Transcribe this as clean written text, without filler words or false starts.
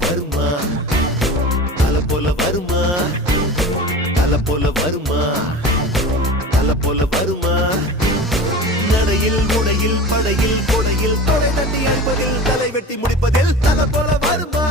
வருமா தல போல வருமா தல போல வருமா தல போல வருமா நடையில் உடையில் படையில் கொடையில் தொலை தட்டி அடிப்பதில் தலை வெட்டி முடிப்பதில் தல போல வருமா